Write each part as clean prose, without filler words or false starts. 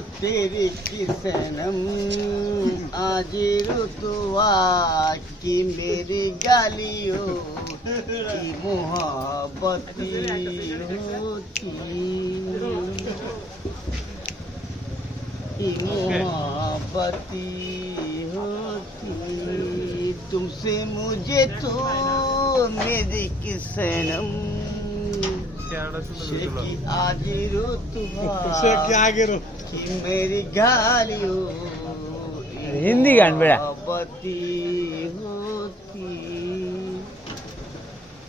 तेरी की सनम आज रुतवा की मेरी गालियों की मोहब्बती होती की मोहब्बती होती तुमसे मुझे तो मेरी की सनम की आज रुतवा की मेरी गालियों हिंदी गान बेटा मोहब्बती होती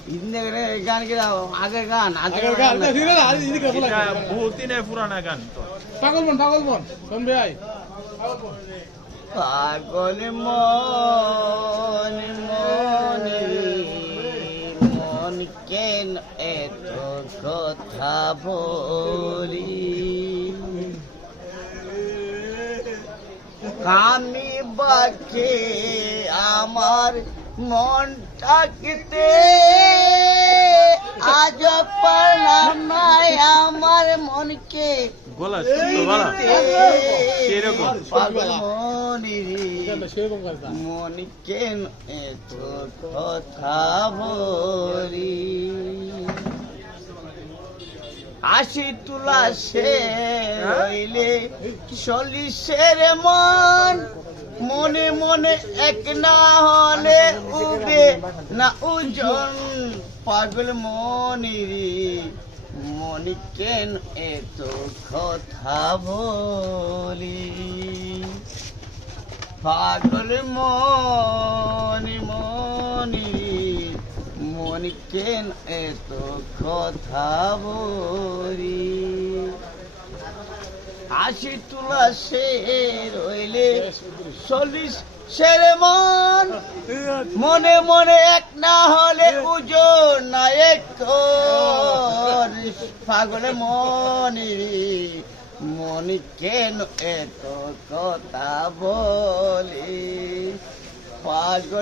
हिंदी गान के आगे गान এটা বহুত দিনের পুরানা গান তো। পাগল বন শোন ভাই পাগল মন মন কেন এত কথা বলি আমি বাকে আমার মনটাকে আজ পারলাম না আমার মনকে গলা শুনতো গলা সেরকম পাগল মনিরি সেরকম কথা মন কেন এত কথা বলি আশি তুলা সে হইলে চল্লিশের মন মনে মনে এক না হলে উবে না ওজন পাগল মনিরি মনি কেন এত কথা বলি পাগল মনি মনি কেন এত কথা বলি আশি তুলা সে রইলে চল্লিশ সের মন মনে মনে এক না হলে ওজন না এক পাগল মনি মনি কেন এত কথা বলি পাগল